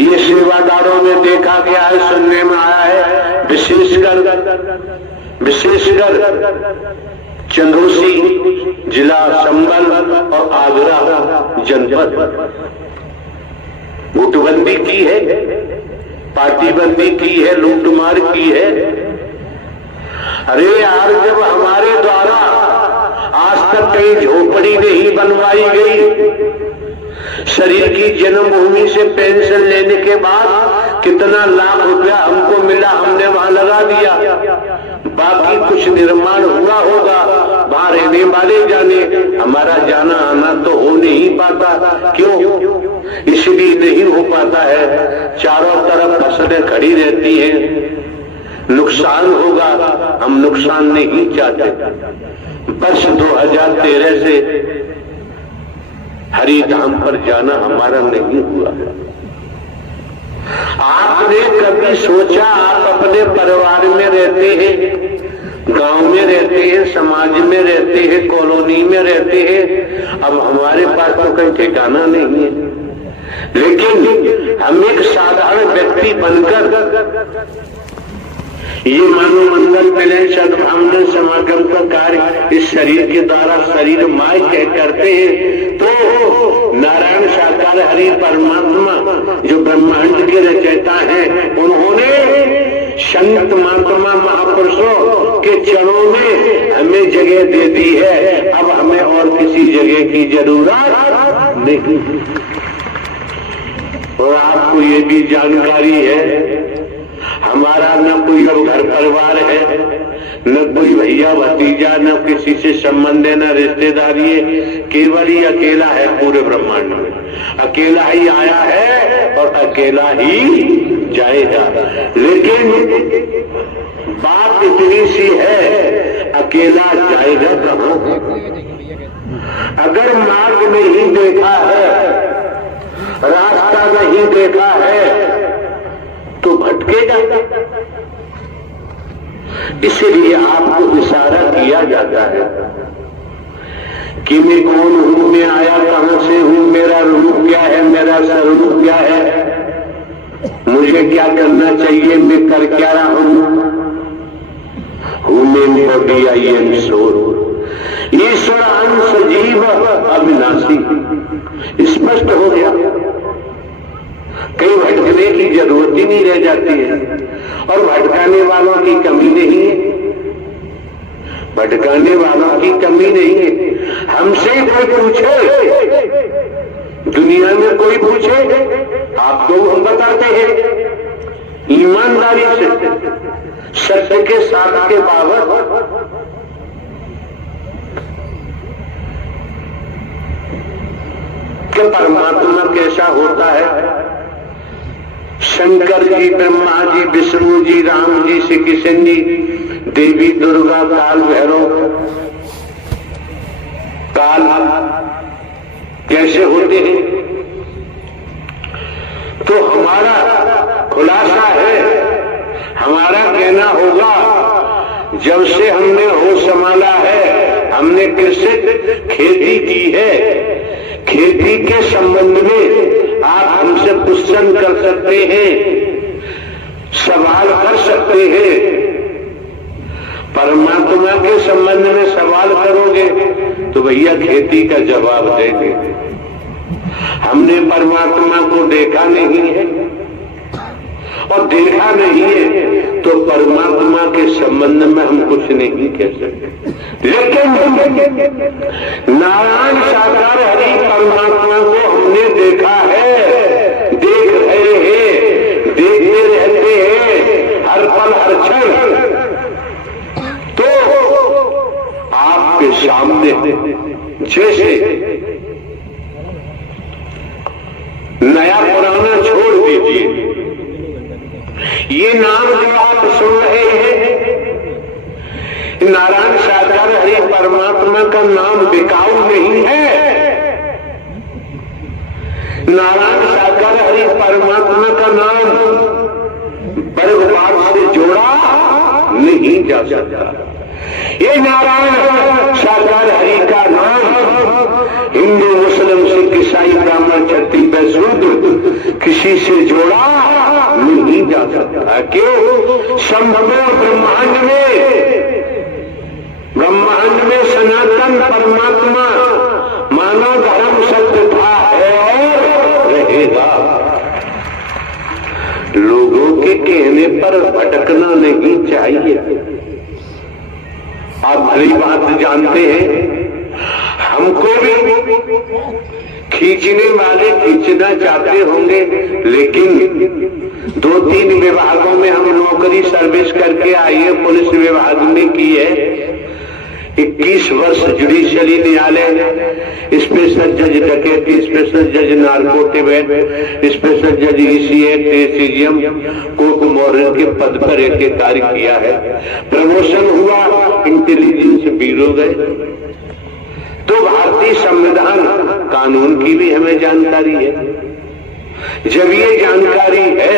ये सेवादारों में देखा गया है, सुनने में आया है, विशेषकर चंदौसी जिला संभल और आगरा जनपद गुटबंदी की है, पार्टीबंदी की है, लूटमार की है। अरे यार, जब हमारे द्वारा आज तक कहीं झोपड़ी नहीं बनवाई गई, शरीर की जन्मभूमि से पेंशन लेने के बाद कितना लाख रुपया हमको मिला, हमने वहां लगा दिया। बाकी कुछ निर्माण हुआ होगा, वहां रहने वाले जाने, हमारा जाना आना तो हो नहीं पाता। क्यों? इसलिए नहीं हो पाता है, चारों तरफ फसलें खड़ी रहती हैं, नुकसान होगा, हम नुकसान नहीं चाहते। वर्ष 2013 से हरिधाम पर जाना हमारा नहीं हुआ। आपने कभी सोचा, आप अपने परिवार में रहते हैं, गांव में रहते हैं, समाज में रहते हैं, कॉलोनी में रहते हैं, अब हमारे पास तो कहीं ठिकाना नहीं है, लेकिन हम एक साधारण व्यक्ति बनकर ये मानव मंगल मिलन सद्भावना समागम का कार्य इस शरीर के द्वारा शरीर माय कह करते हैं, तो नारायण साकार हरि परमात्मा जो ब्रह्मांड के रचयिता हैं, उन्होंने संत महात्मा महापुरुषों के चरणों में हमें जगह दे दी है। अब हमें और किसी जगह की जरूरत नहीं। और आपको ये भी जानकारी है, हमारा न कोई अब घर परिवार है, न कोई भैया भतीजा, न किसी से संबंध है, न रिश्तेदारी है, केवल ही अकेला है पूरे ब्रह्मांड में। अकेला ही आया है और अकेला ही जाएगा। लेकिन बात इतनी सी है, अकेला जाएगा कहां? अगर मार्ग नहीं देखा है, रास्ता नहीं देखा है, तो भटकेगा। इसलिए आपको इशारा किया जाता है कि मैं कौन हूं, मैं आया कहां से हूं, मेरा रूप क्या है, मेरा स्वरूप क्या है, मुझे क्या करना चाहिए, मैं कर क्या रहा हूं। Human body I am soul, ईश्वर अंश जीव अविनाशी, स्पष्ट हो गया। कहीं भटकने की जरूरत ही नहीं रह जाती है, और भटकाने वालों की कमी नहीं है, भटकाने वालों की कमी नहीं है। हमसे कोई पूछे, दुनिया में कोई पूछे, आपको हम बताते हैं ईमानदारी से, सत्य के साथ के बाबत। कि परमात्मा कैसा होता है। शंकर जी, ब्रह्मा जी, विष्णु जी, राम जी, श्री कृष्ण जी, देवी दुर्गा, काल भैरव, काल कैसे होते हैं। तो हमारा खुलासा है, हमारा कहना होगा, जब से हमने होश संभाला है, हमने कृषि खेती की है, खेती के संबंध में आप हमसे क्वेश्चन कर सकते हैं, सवाल कर सकते हैं। परमात्मा के संबंध में सवाल करोगे तो भैया खेती का जवाब देंगे। हमने परमात्मा को देखा नहीं है और देखा नहीं है, तो परमात्मा के संबंध में हम कुछ नहीं कह सकते। लेकिन नारायण साकार हरि परमात्मा को हमने देखा है, देख रहे हैं, देखते रहते हैं हर पल हर क्षण। तो आपके सामने जैसे नया पुराना छोड़ दीजिए, ये नाम जो आप सुन रहे हैं, नारायण साकार हरि परमात्मा का नाम बिकाऊ नहीं है। नारायण साकार हरि परमात्मा का नाम बर्बाद से जोड़ा नहीं जा सकता। ये नारायण साकार हरि का नाम हिंदू, मुस्लिम, सिख, ईसाई, ब्राह्मण, क्षत्रिय, शूद्र किसी से जोड़ा नहीं जा सकता। क्यों? संपूर्ण ब्रह्मांड में सनातन परमात्मा मानव धर्म सत्य था, है और रहेगा। लोगों के कहने पर भटकना नहीं चाहिए। आप भली बात जानते हैं, हमको भी खींचने वाले खींचना चाहते होंगे, लेकिन 2-3 विभागों में हम नौकरी सर्विस करके आए हैं। पुलिस विभाग में की है, 21 वर्ष जुडिशियरी न्यायालय, स्पेशल जज डकैती, स्पेशल जज नार्कोटिक, स्पेशल जज EC act, ACGM, court model के पद पर एक कार्य किया है। प्रमोशन हुआ, इंटेलिजेंस ब्यूरो गए। तो भारतीय संविधान कानून की भी हमें जानकारी है। जब ये जानकारी है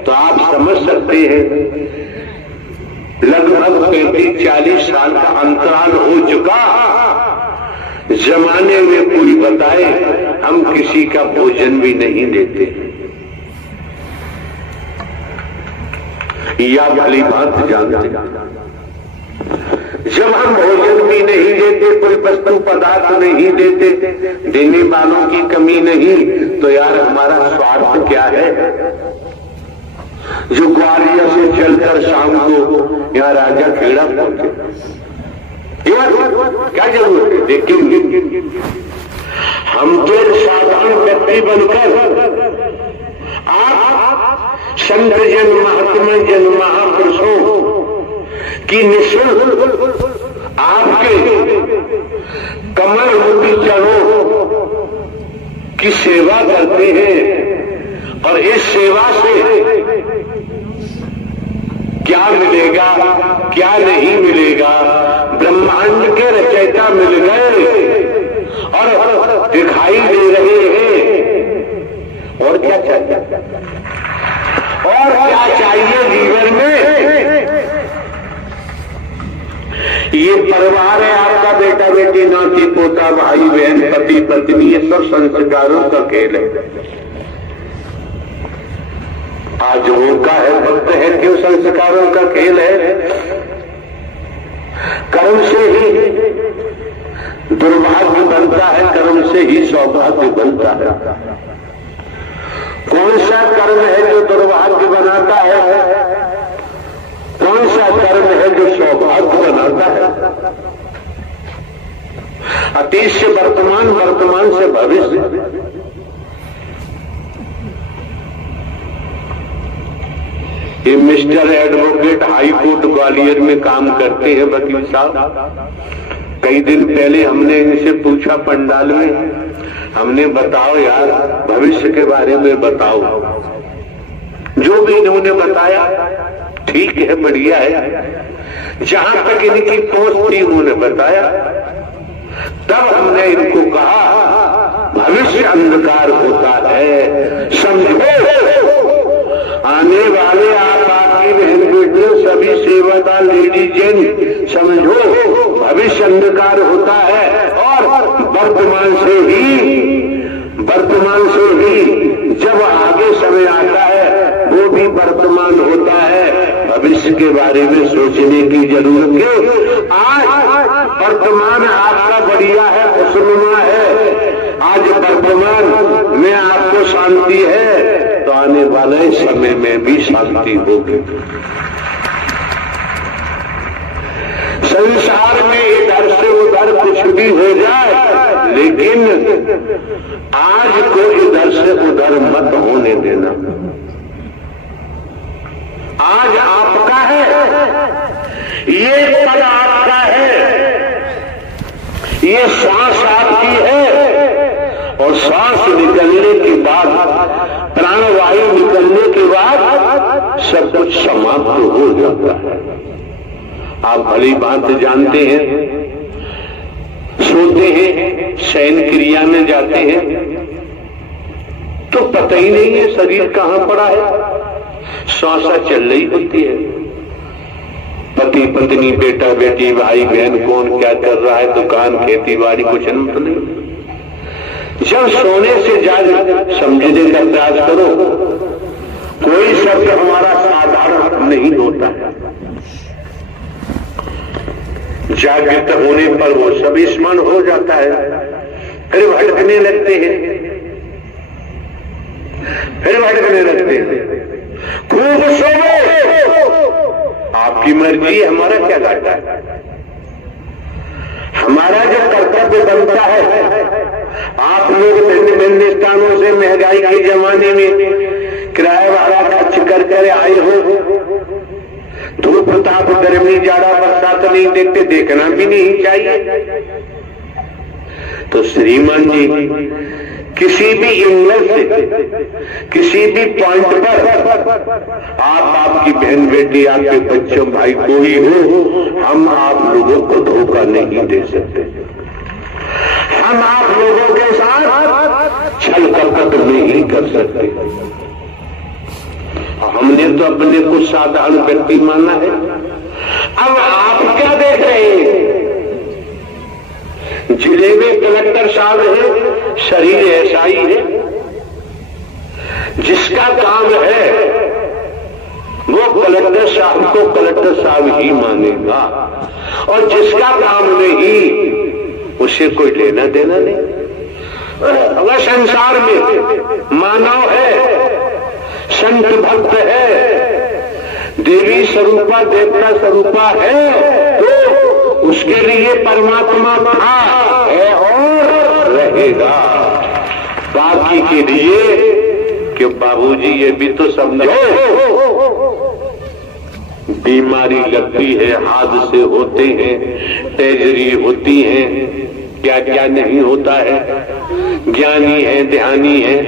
तो आप समझ सकते हैं लगभग 35-40 साल का अंतराल हो चुका। जमाने में कोई बताए हम किसी का भोजन भी नहीं देते, या भली बात जानते। जब हम भोजन भी नहीं देते, कोई वस्तु पदार्थ नहीं देते, देने वालों की कमी नहीं, तो यार हमारा स्वार्थ क्या है? जो ग्वालियर से चलकर शाम को यहाँ राजा खेड़ा पहुंचे, क्या जरूरत है? लेकिन हम तो साधारण व्यक्ति बनकर आप संत जन, महात्मा जन, महापुरुषों की निःशुल्क आपके कमल रूपी चरणों की सेवा करते हैं। और इस सेवा से क्या मिलेगा, क्या नहीं मिलेगा? ब्रह्मांड के रचयिता मिल गए और दिखाई दे रहे हैं। और क्या चाहिए? और क्या चाहिए जीवन में? ये परिवार है आपका, बेटा बेटी, नाती पोता, भाई बहन, पति पत्नी, ये सब संस्कारों का खेल है। आज वो का है, भक्त है, क्यों संस्कारों का खेल है? कर्म से ही दुर्भाग्य बनता है, कर्म से ही सौभाग्य बनता है। कौन सा कर्म है जो दुर्भाग्य बनाता है? कौन सा कर्म है जो सौभाग्य बनाता है? अतीत से वर्तमान, वर्तमान से भविष्य। ये mister advocate high court Gwalior में काम करते हैं वकील साहब। कई दिन पहले हमने इनसे पूछा पंडाल में, हमने बताओ यार भविष्य के बारे में बताओ। जो भी इन्होंने बताया ठीक है, बढ़िया है। जहां तक इनकी पहुंच थी उन्होंने बताया। तब हमने इनको कहा भविष्य अंधकार होता है, समझो। आने वाले आप, आपकी बहन बेटियों, सभी सेवादार लेडीज जेंट, समझो भविष्य अंधकार होता है। और वर्तमान से ही जब आगे समय आता है वो भी वर्तमान होता है। भविष्य के बारे में सोचने की जरूरत क्यों? आज वर्तमान आपका बढ़िया है, खुशनुमा है। आज वर्तमान में आपको शांति है तो आने वाले समय में भी शांति होगी। संसार में इधर से उधर कुछ भी हो जाए, लेकिन आज को इधर से उधर मत होने देना। आज आपका है, ये पल आपका है, ये सांस आपकी है, और सांस निकलने के बाद, प्राणवायु निकलने के बाद सब कुछ समाप्त हो जाता है। आप भली बात जानते हैं, सोते हैं, शयन क्रिया में जाते हैं तो पता ही नहीं है शरीर कहां पड़ा है, श्वासा चल रही होती है। पति पत्नी, बेटा बेटी, भाई बहन, कौन क्या कर रहा है, दुकान, खेती बाड़ी, कुछ तो नहीं। जब सोने से जाग समझने का प्रयास करो, कोई शब्द हमारा साधारण नहीं होता है। जागृत होने पर वो सब स्मरण हो जाता है, फिर भटकने लगते हैं, खूब सोओ, आपकी मर्जी, हमारा क्या घाटा है। हमारा जो कर्तव्य बनता है, आप लोग भिन्न भिन्न स्थानों से महंगाई के जमाने में किराया भाड़ा खर्च कर आए हो, धूप ताप गर्मी जाड़ा बरसात नहीं देखते, देखना भी नहीं चाहिए। तो श्रीमान जी किसी भी एंगल से, किसी भी पॉइंट पर आपकी बहन बेटी, आपके बच्चों भाई कोई हो, हम आप लोगों को धोखा नहीं दे सकते। हम आप लोगों के साथ छल कपट नहीं कर सकते। हमने तो अपने को साधारण व्यक्ति माना है। अब आप क्या देख रहे हैं? जिले में कलेक्टर साहब है, शरीर ऐसा ही है, जिसका काम है वो कलेक्टर साहब को कलेक्टर साहब ही मानेगा, और जिसका काम नहीं उसे कोई लेना देना नहीं। अगर संसार में मानव है, संत भक्त है, देवी स्वरूपा देवता स्वरूपा है, तो उसके लिए परमात्मा था, है और रहेगा। बाकी के लिए कि बाबूजी ये भी तो समझो, बीमारी लगती है, हादसे होते हैं, ट्रेजरी होती है, क्या क्या नहीं होता है। ज्ञानी है, ध्यानी है,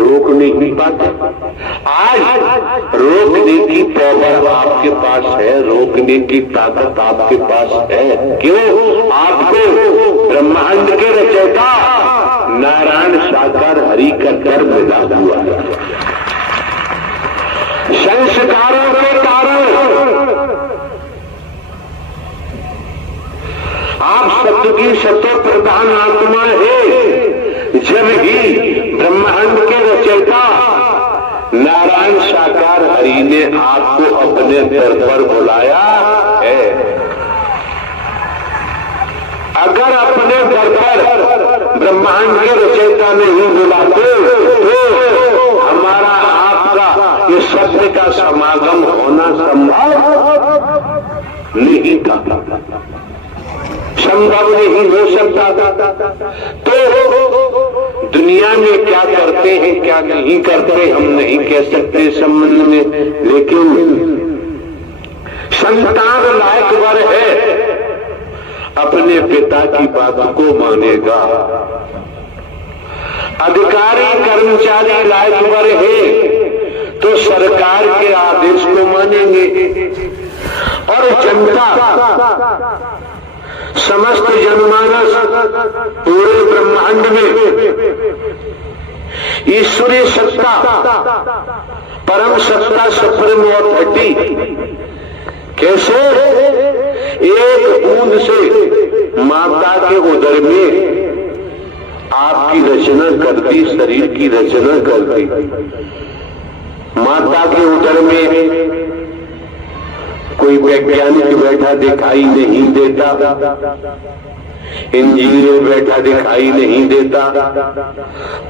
रोक नहीं पाते। आज रोकने की पावर आपके पास है, रोकने की ताकत आपके पास है। क्यों? आपको ब्रह्मांड के रचयिता नारायण साकार हरि का कर मिला हुआ है। संस्कारों के कारण आप सत्य की सत्य प्रधान आत्मा है। जब ही ब्रह्मांड के रचयिता नारायण साकार हरि ने आपको अपने दर पर बुलाया है, अगर अपने दर पर ब्रह्मांड के रचयिता नहीं बुलाते तो हमारा आपका ये सत्य का समागम होना संभव नहीं था, संभव नहीं हो सकता। तो दुनिया में क्या करते हैं क्या नहीं करते हम नहीं कह सकते संबंध में, लेकिन संतान लायक वर है, अपने पिता की बात को मानेगा। अधिकारी कर्मचारी लायक वर है तो सरकार के आदेश को मानेंगे, और जनता समस्त जनमानस पूरे ब्रह्मांड में ईश्वरीय सत्ता, परम सत्ता, सुप्रीम ऑथोरिटी कैसे एक बूंद से माता के उदर में आपकी रचना कर दी, शरीर की रचना कर दी। माता के उदर में कोई वैज्ञानिक बैठा दिखाई नहीं देता, इंजीनियर बैठा दिखाई नहीं देता,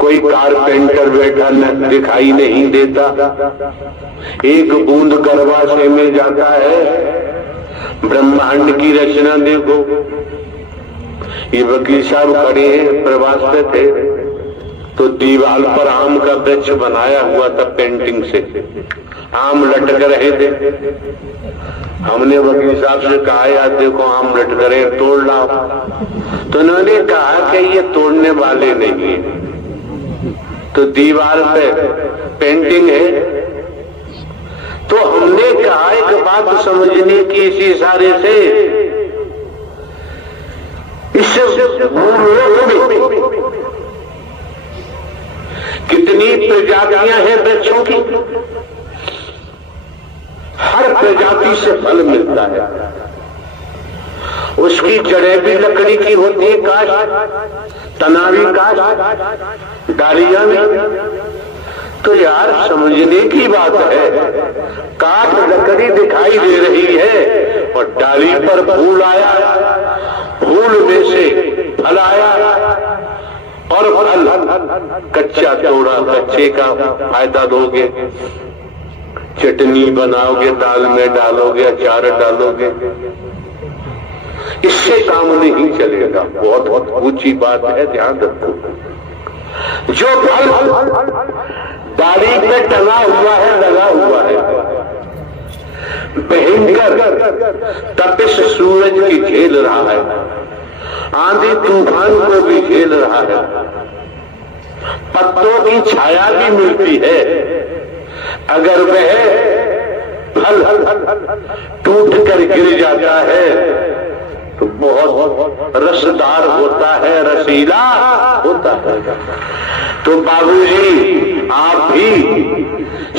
कोई कारपेंटर बैठा दिखाई नहीं देता। एक बूंद गर्भाशय में जाता है, ब्रह्मांड की रचना देखो। ये वकील साहब खड़े हैं, प्रवास पे थे, तो दीवार पर आम का वृक्ष बनाया हुआ था, पेंटिंग से आम लटक रहे थे। हमने वकील साहब से कहा यार देखो आम लटक रहे, तोड़ लाओ। तो उन्होंने कहा कि ये तोड़ने वाले नहीं है, तो दीवार पे पेंटिंग है। तो हमने कहा एक बात समझने की इसी इशारे से, इससे कितनी प्रजातियां हैं वृक्षों की, हर प्रजाति से फल मिलता है, उसकी जड़ें भी लकड़ी की होती है, काश, तना भी काश, डालियां भी। तो यार समझने की बात है, काठ लकड़ी दिखाई दे रही है और डाली पर फूल आया, फूल में से फल आया, और फल कच्चा तोड़ा, कच्चे का फायदा दोगे, चटनी बनाओगे, दाल में डालोगे, अचार डालोगे, इससे काम नहीं चलेगा। बहुत बहुत ऊंची बात है, ध्यान रखो। जो फल डाली पे टंगा हुआ है, लगा हुआ है, भयंकर तपिश सूरज की झेल रहा है, आंधी तूफान को भी झेल रहा है, पत्तों की छाया भी मिलती है, अगर वह फल टूट कर गिर जाता है तो बहुत रसदार होता है, रसीला होता है। तो बाबूजी आप भी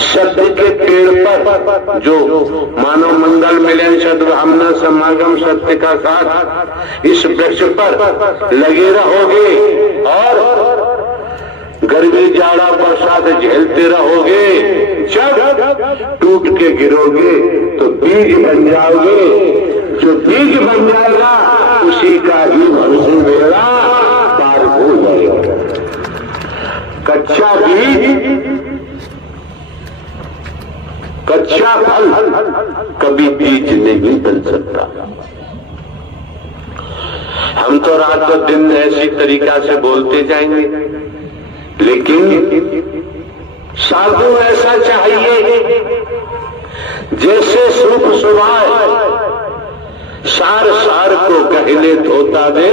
सत्य के पेड़ पर, जो मानव मंगल मिलन सद्भावना समागम सत्य का साथ, इस वृक्ष पर लगे रहोगे और गर्मी जाड़ा बरसात झेलते रहोगे, जब टूट के गिरोगे तो बीज बन जाओगे। जो बीज बन जाएगा उसी का ही भविष्य मेरा पार हो जाएगा। कच्चा बीज, कच्चा फल कभी बीज नहीं बन सकता। हम तो रात और दिन ऐसी तरीका से बोलते जाएंगे, लेकिन साधु ऐसा चाहिए जैसे सूप सुभाए, सार सार को कहले धोता दे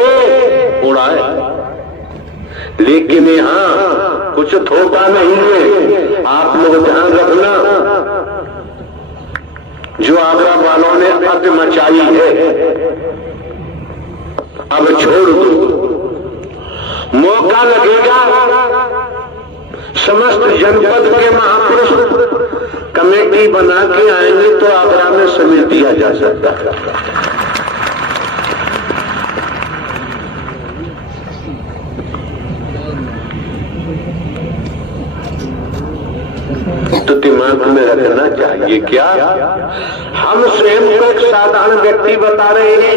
उड़ाए। लेकिन यहाँ कुछ धोता नहीं है। आप लोग ध्यान रखना, जो आगरा वालों ने अत मचाई है अब छोड़ दो, मौका लगेगा समस्त जनपद के महापुरुष कमेटी बना के आएंगे तो आगरा में समेट दिया जा सकता है। तो दिमाग में रखना चाहिए क्या हम स्वयं को एक साधारण व्यक्ति बता रहे हैं।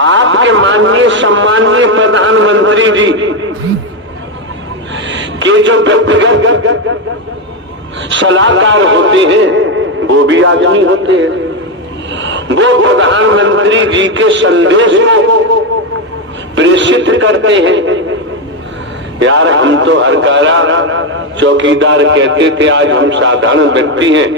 आपके माननीय सम्माननीय प्रधानमंत्री जी के जो व्यक्तिगत सलाहकार होते हैं वो भी आदमी होते हैं। वो प्रधानमंत्री जी के संदेश को प्रेषित करते हैं। यार हम तो हरकारा चौकीदार कहते थे, आज हम साधारण व्यक्ति हैं।